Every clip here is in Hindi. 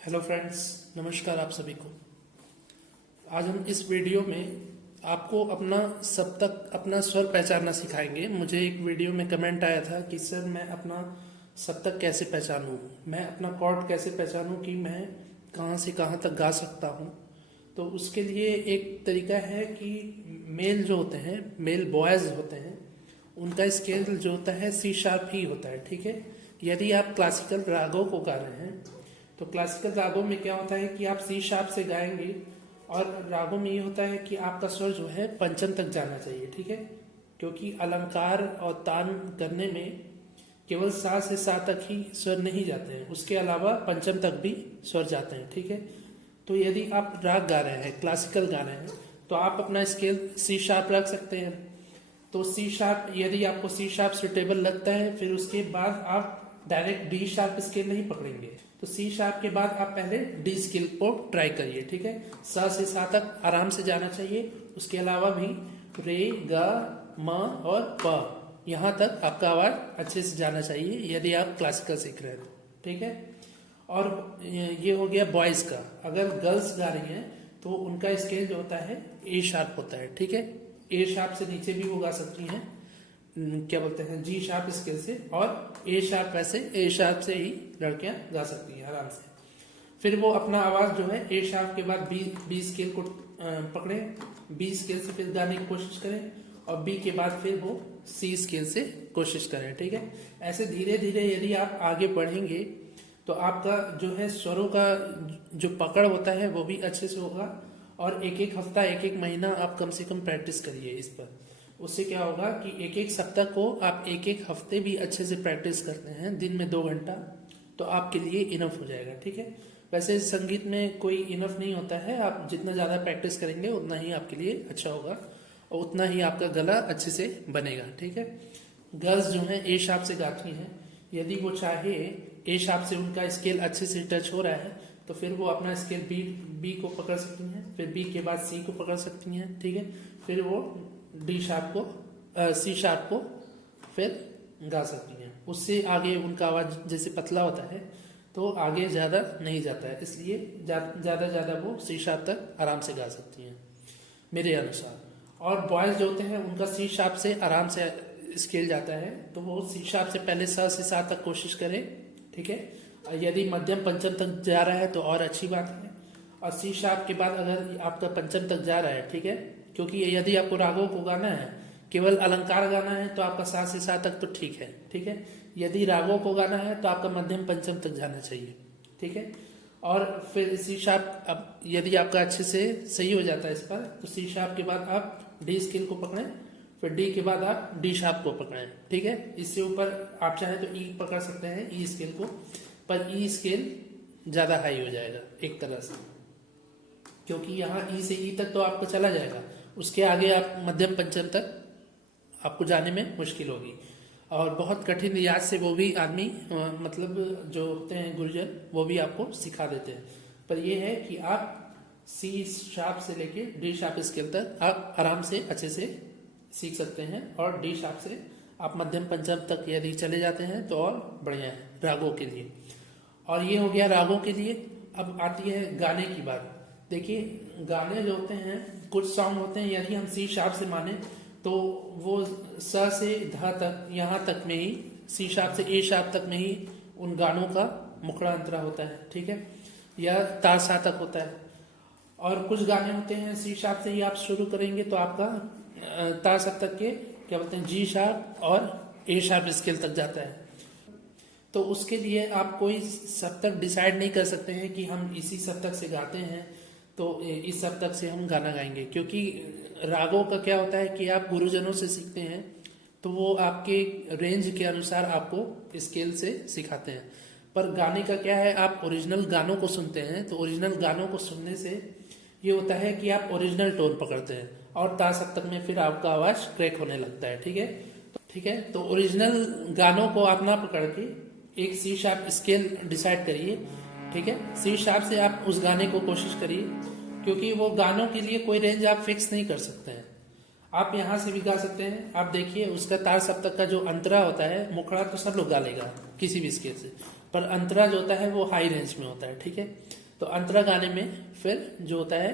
हेलो फ्रेंड्स, नमस्कार आप सभी को। आज हम इस वीडियो में आपको अपना सप्तक अपना स्वर पहचानना सिखाएंगे। मुझे एक वीडियो में कमेंट आया था कि सर मैं अपना सप्तक कैसे पहचानूं, मैं अपना कॉर्ड कैसे पहचानूं कि मैं कहाँ से कहाँ तक गा सकता हूँ। तो उसके लिए एक तरीका है कि मेल जो होते हैं, मेल बॉयज़ होते हैं, उनका स्केल जो होता है सी शार्प ही होता है। ठीक है। यदि आप क्लासिकल रागों को गा रहे हैं तो क्लासिकल रागों में क्या होता है कि आप सी शार्प से गाएंगे और रागों में ये होता है कि आपका स्वर जो है पंचम तक जाना चाहिए। ठीक है। क्योंकि अलंकार और तान करने में केवल सा से सा तक ही स्वर नहीं जाते हैं, उसके अलावा पंचम तक भी स्वर जाते हैं। ठीक है। तो यदि आप राग गा रहे हैं, क्लासिकल गा रहे हैं, तो आप अपना स्केल सी शार्प रख सकते हैं। तो सी शार्प, यदि आपको सी शार्प सुटेबल लगता है, फिर उसके बाद आप डायरेक्ट डी शार्प स्केल नहीं पकड़ेंगे। तो सी शार्प के बाद आप पहले डी स्केल को ट्राई करिए। ठीक है। सा से सा तक आराम से जाना चाहिए। उसके अलावा भी रे, ग, म और प, यहाँ तक आपका आवाज अच्छे से जाना चाहिए यदि आप क्लासिकल सीख रहे हैं। ठीक है। और ये हो गया बॉयज का। अगर गर्ल्स गा रही हैं तो उनका स्केल जो होता है ए शार्प होता है। ठीक है। ए शार्प से नीचे भी वो गा सकती हैं, क्या बोलते हैं, जी शार्प स्केल से, और ए शार्प, वैसे ए शार्प से ही लड़कियां गा सकती हैं आराम से। फिर वो अपना आवाज जो है ए शार्प के बाद बी स्केल को पकड़े, बी स्केल से फिर गाने की कोशिश करें, और बी के बाद फिर वो सी स्केल से कोशिश करें। ठीक है। ऐसे धीरे धीरे यदि आप आगे बढ़ेंगे तो आपका जो है स्वरों का जो पकड़ होता है वो भी अच्छे से होगा। और एक एक हफ्ता, एक एक महीना आप कम से कम प्रैक्टिस करिए इस पर। उससे क्या होगा कि एक एक सप्ताह को आप एक एक हफ्ते भी अच्छे से प्रैक्टिस करते हैं, दिन में 2 घंटा, तो आपके लिए इनफ हो जाएगा। ठीक है। वैसे संगीत में कोई इनफ नहीं होता है, आप जितना ज़्यादा प्रैक्टिस करेंगे उतना ही आपके लिए अच्छा होगा और उतना ही आपका गला अच्छे से बनेगा। ठीक है। गर्ल्स जो हैं ए शार्प से गाती हैं, यदि वो चाहे ए शार्प से उनका स्केल अच्छे से टच हो रहा है तो फिर वो अपना स्केल बी को पकड़ सकती हैं, फिर बी के बाद सी को पकड़ सकती हैं। ठीक है। फिर वो डी शार्प को, सी शार्प को फिर गा सकती हैं। उससे आगे उनका आवाज जैसे पतला होता है तो आगे ज्यादा नहीं जाता है, इसलिए ज्यादा वो सी शार्प तक आराम से गा सकती हैं मेरे अनुसार। और बॉयज जो होते हैं उनका सी शार्प से आराम से स्केल जाता है, तो वो सी शार्प से पहले सा से सा तक कोशिश करें। ठीक है। यदि मध्यम पंचम तक जा रहा है तो और अच्छी बात है, और सी शार्प के बाद अगर आपका पंचम तक जा रहा है, ठीक है, क्योंकि यदि आपको रागों को गाना है, केवल अलंकार गाना है, तो आपका सा से सा तक तो ठीक है। ठीक है। यदि रागों को गाना है तो आपका मध्यम पंचम तक जाना चाहिए। ठीक है। और फिर सी शार्प, अब यदि आपका अच्छे से सही हो जाता है इस पर, तो सी शार्प के बाद आप डी स्केल को पकड़ें, फिर डी के बाद आप डी शार्प को पकड़ें। ठीक है। इससे ऊपर आप चाहे तो ई पकड़ सकते हैं, ई स्केल को, पर ई स्केल ज्यादा हाई हो जाएगा एक तरह से, क्योंकि यहाँ ई से ई तक तो आपको चला जाएगा, उसके आगे आप मध्यम पंचम तक आपको जाने में मुश्किल होगी। और बहुत कठिन रियाज से वो भी आदमी, मतलब जो होते हैं गुरुजन, वो भी आपको सिखा देते हैं। पर यह है कि आप सी शार्प से लेके डी शार्प स्केल तक आप आराम से अच्छे से सीख सकते हैं, और डी शार्प से आप मध्यम पंचम तक यदि चले जाते हैं तो और बढ़िया है रागों के लिए। और ये हो गया रागों के लिए। अब आती है गाने की बात। देखिए, गाने जो होते हैं, कुछ सॉन्ग होते हैं, यदि हम सी शार्प से माने तो वो स से ध तक, यहाँ तक में ही, सी शार्प से ए शार्प तक में ही उन गानों का मुखड़ा अंतरा होता है। ठीक है। या ता सा तक होता है। और कुछ गाने होते हैं सी शार्प से ही आप शुरू करेंगे तो आपका ता सा तक के, क्या बोलते हैं, जी शार्प और ए शार्प स्केल तक जाता है। तो उसके लिए आप कोई सप्तक डिसाइड नहीं कर सकते हैं कि हम इसी सप्तक से गाते हैं तो इस सप्तक से हम गाना गाएंगे, क्योंकि रागों का क्या होता है कि आप गुरुजनों से सीखते हैं तो वो आपके रेंज के अनुसार आपको स्केल से सिखाते हैं। पर गाने का क्या है, आप ओरिजिनल गानों को सुनते हैं तो ओरिजिनल गानों को सुनने से ये होता है कि आप ओरिजिनल टोन पकड़ते हैं, और ता सप्तक में फिर आपका आवाज क्रैक होने लगता है। ठीक है। ठीक है। तो ओरिजिनल गानों को आप ना पकड़ के एक सी शार्प स्केल डिसाइड करिए। ठीक है। सी शार्प से आप उस गाने को कोशिश करिए, क्योंकि वो गानों के लिए कोई रेंज आप फिक्स नहीं कर सकते हैं। आप यहाँ से भी गा सकते हैं। आप देखिए, उसका तार सप्तक का जो अंतरा होता है, मुखड़ा तो सब लोग गा लेगा किसी भी स्केल से, पर अंतरा जो होता है वो हाई रेंज में होता है, ठीक है। तो अंतरा गाने में फिर जो होता है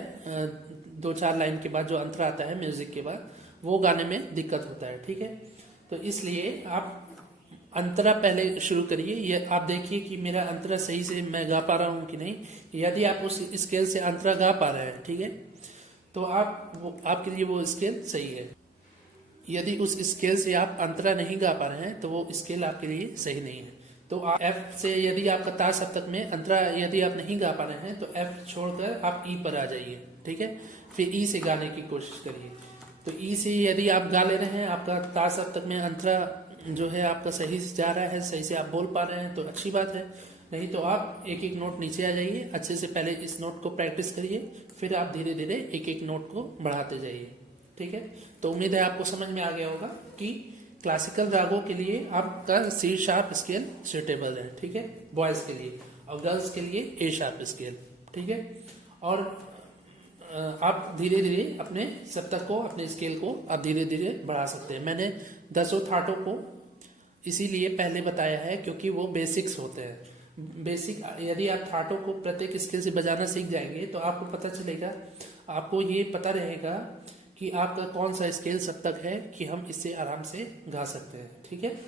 2-4 लाइन के बाद जो अंतरा आता है म्यूजिक के बाद, वो गाने में दिक्कत होता है, ठीक है। तो इसलिए आप अंतरा पहले शुरू करिए। ये आप देखिए कि मेरा अंतरा सही से मैं गा पा रहा हूँ कि नहीं। यदि आप उस स्केल से अंतरा गा पा रहे हैं, ठीक है, तो आपके लिए वो स्केल सही है। यदि उस स्केल से आप अंतरा नहीं गा पा रहे हैं तो वो स्केल आपके लिए सही नहीं है। तो आप एफ से, यदि आपका ता सप्तक में अंतरा यदि आप नहीं गा पा रहे हैं तो एफ छोड़कर आप ई पर आ जाइए, ठीक है। फिर ई से गाने की कोशिश करिए। तो ई से यदि आप गा ले रहे हैं, आपका ता सप्तक में अंतरा जो है आपका सही से जा रहा है, सही से आप बोल पा रहे हैं तो अच्छी बात है। नहीं तो आप एक एक नोट नीचे आ जाइए, अच्छे से पहले इस नोट को प्रैक्टिस करिए, फिर आप धीरे धीरे एक एक नोट को बढ़ाते जाइए, ठीक है। तो उम्मीद है आपको समझ में आ गया होगा कि क्लासिकल रागों के लिए आपका सी शार्प स्केल सुटेबल है, ठीक है, बॉयज के लिए, और गर्ल्स के लिए ए शार्प स्केल, ठीक है। और आप धीरे धीरे अपने सप्तक को, अपने स्केल को आप धीरे धीरे बढ़ा सकते हैं। मैंने 10 थाटों को इसीलिए पहले बताया है क्योंकि वो बेसिक्स होते हैं। बेसिक, यदि आप थाटों को प्रत्येक स्केल से बजाना सीख जाएंगे तो आपको पता चलेगा, आपको ये पता रहेगा कि आपका कौन सा स्केल सप्तक है कि हम इससे आराम से गा सकते हैं, ठीक है।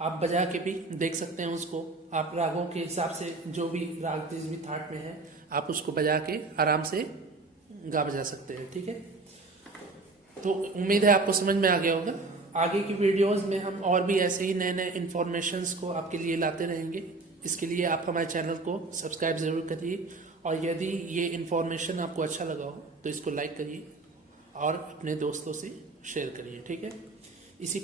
आप बजा के भी देख सकते हैं उसको, आप रागों के हिसाब से जो भी राग जिस भी थाट में है आप उसको बजा के आराम से गा बजा सकते हैं, ठीक है। तो उम्मीद है आपको समझ में आ गया होगा। आगे की वीडियोस में हम और भी ऐसे ही नए नए इन्फॉर्मेशंस को आपके लिए लाते रहेंगे। इसके लिए आप हमारे चैनल को सब्सक्राइब जरूर करिए, और यदि ये इन्फॉर्मेशन आपको अच्छा लगा हो तो इसको लाइक करिए और अपने दोस्तों से शेयर करिए, ठीक है। इसी